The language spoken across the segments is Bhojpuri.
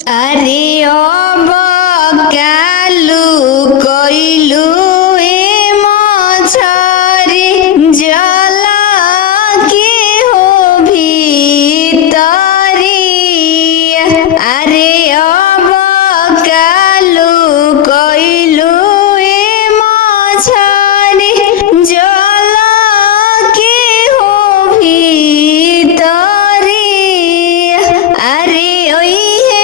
अरे अब कालु कइलु ए मछरी जल के हो भितरी। अरे अब कालु कइलु ए मछरी जल के हो भितरी। अरे ओइहे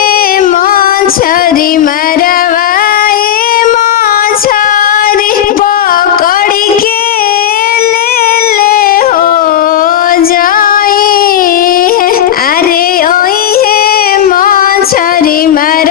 मछरी मरवाए मछरी पकड़ के ले हो जाई। अरे ओइहे मछरी मर